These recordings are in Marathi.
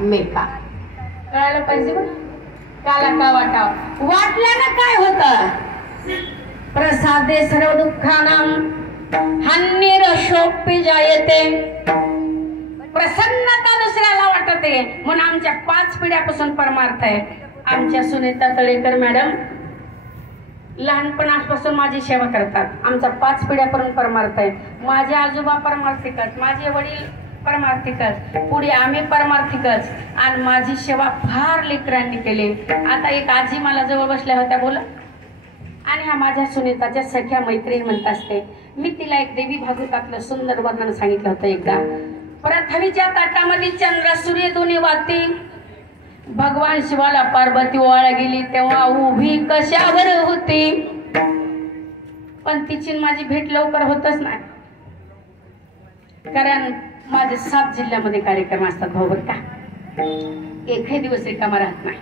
मेका कळायला पाहिजे बघ काला का वाटाव वाटल्यानं काय होतं प्रसादे सर्व दुःखानां हानिरशोपी जायते प्रसन्नता दुसऱ्याला वाटते म्हणून आमच्या 5 पिढ्यापासून परमार्थ आहे आमच्या सुनीता तळेकर मॅडम लहानपणापासून माझी सेवा करतात आमचा 5 पिढ्यापर्यंत परमार्थ आहे माझे आजोबा परमार्थिकच माझे वडील परमार्थिकच पुढे आम्ही परमार्थिकच आणि माझी सेवा फार लेकरांनी केली आता एक आजी मला जवळ बसल्या होत्या बोला आणि हा माझ्या सुनीताच्या सख्या मैत्रीण म्हणत असते मी तिला एक देवी भागवतातलं सुंदर वर्णन सांगितलं होतं एकदा पृथ्वीच्या ताटामध्ये चंद्र सूर्य दोन्ही वाती भगवान शिवाला पार्वती ओवाळा गेली तेव्हा उभी कशावर होती पण तिची माझी भेट लवकर होतच नाही कारण माझे 7 जिल्ह्यामध्ये कार्यक्रम असतात भाऊ बरं का एकही दिवस रिकामा राहत नाही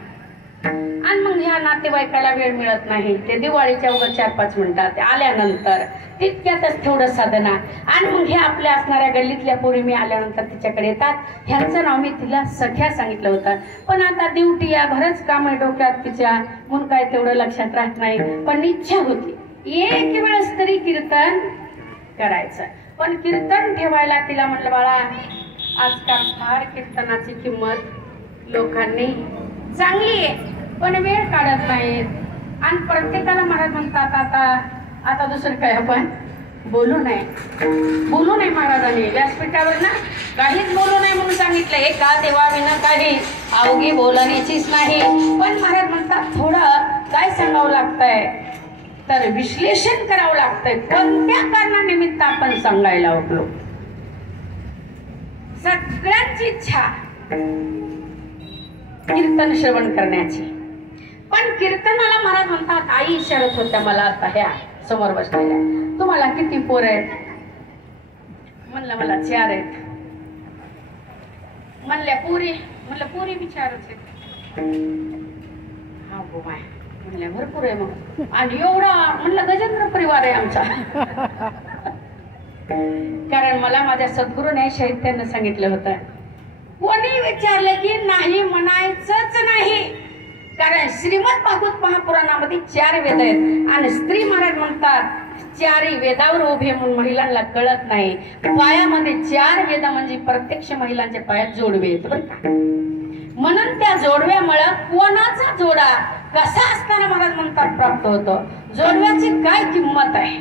आणि मग ह्या नातेवाईकाला वेळ मिळत नाही ते दिवाळीच्या उगा 4-5 मिनिटात आल्यानंतर तितक्यातच थोडं साधना आणि मग हे आपल्या असणाऱ्या गल्लीतल्या पोरी मी आल्यानंतर तिच्याकडे येतात ह्यांचं नाव मी तिला सख्या सांगितलं होतं पण आता ड्युटी या बरंच काम आहे डोक्यात तिच्या म्हणून काय तेवढं लक्षात राहत नाही पण इच्छा होती एक वेळेस तरी कीर्तन करायचं पण कीर्तन ठेवायला तिला म्हटलं बाळा आजकाल फार कीर्तनाची किंमत लोकांनी चांगली आहे पण वेळ काढत नाहीत आणि प्रत्येकाला महाराज म्हणतात आता दुसरं काय आपण बोलू नये महाराजांनी व्यासपीठावर ना काहीच बोलू नये म्हणून सांगितलं एका देवाविना काही अवघी बोलण्याचीच नाही पण महाराज म्हणतात थोडं काय सांगावं लागतंय तर विश्लेषण करावं लागतंय कोणत्या कारणानिमित्त आपण सांगायला उठलो सगळ्यांची इच्छा कीर्तन श्रवण करण्याची पण कीर्तनाला महाराज म्हणतात आई इशारत होत्या मला आता ह्या समोर बसलेल्या तुम्हाला किती पोर आहेत म्हणलं मला 4 आहेत म्हणल्या पुरी विचारच आहेत हा गो माय म्हणल्या भरपूर आहे मग आणि एवढा म्हणलं गजेंद्र परिवार आहे आमचा कारण मला माझ्या सद्गुरूने साहित्यानं सांगितलं होतं कोणी विचारलं की नाही म्हणायचंच नाही कारण श्रीमद भागवत महापुराणामध्ये 4 वेद आहेत आणि स्त्री महाराज म्हणतात 4 वेदावर उभे म्हणून महिलांना कळत नाही पायामध्ये 4 वेद म्हणजे प्रत्यक्ष महिलांच्या पायात जोडवे आहेत बरं का म्हणून त्या जोडव्यामुळे कोणाचा जोडा कसा असताना महाराज म्हणतात प्राप्त होतो जोडव्याची काय किंमत आहे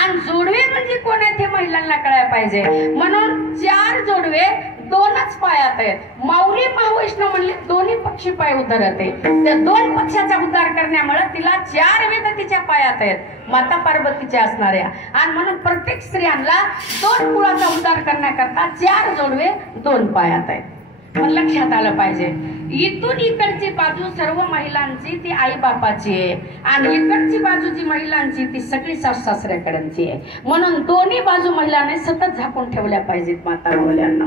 आणि जोडवे म्हणजे कोण आहे ते महिलांना कळायला पाहिजे म्हणून 4 जोडवे 2च पायात आहेत माऊली महावैष्णव म्हणले दोन्ही पक्षी पाय उधरते त्या 2 पक्षाचा उद्धार करण्यामुळे तिला 4 वेद तिच्या पायात आहेत माता पार्वतीच्या असणाऱ्या आणि म्हणून प्रत्येक स्त्रियांना 2 कुळाचा उद्धार करण्याकरता 4 जोडवे 2 पायात आहेत पण लक्षात आलं पाहिजे इथून इकडची बाजू सर्व महिलांची ती आई बापाची आहे आणि इकडची बाजू जी महिलांची ती सगळी सासू सासऱ्याकडची आहे म्हणून दोन्ही बाजू महिलांनी सतत झाकून ठेवल्या पाहिजेत माता मुलांना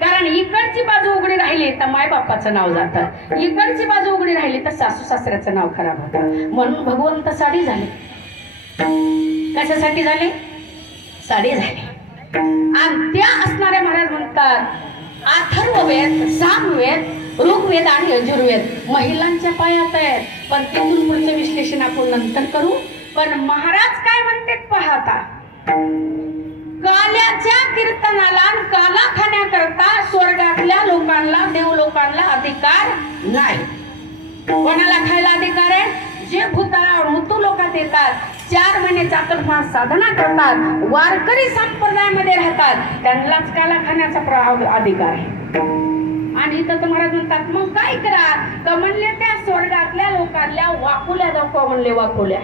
कारण इकडची बाजू उघडी राहिली तर माय बापाचं नाव जातं इकडची बाजू उघडी राहिली तर सासू सासऱ्याचं नाव खराब होतं म्हणून भगवंत साडी झाले कशासाठी झाले साडी झाले आणि त्या असणाऱ्या महाराज म्हणतात अथर्ववेद सामवेद ऋग्वेद आणि यजुर्वेद महिलांच्या पायात आहेत पण तिथून पुढचं विश्लेषण आपण नंतर करू पण महाराज काय म्हणतात पाहता काल्याच्या कीर्तनाला काला खाण्याकरता स्वर्गातल्या लोकांना देव लोकांना अधिकार नाही कोणाला खायला अधिकार आहे जे भूताळावर मृत्यू लोकात येतात 4 महिने चातुर्मास साधना करतात वारकरी संप्रदायामध्ये राहतात त्यांनाच काला खाण्याचा अधिकार आहे आणि इथं तर महाराज म्हणतात मग काय करा तर म्हणले त्या स्वर्गातल्या लोकांना वाकुल्या दाखवा म्हणले वाकुल्या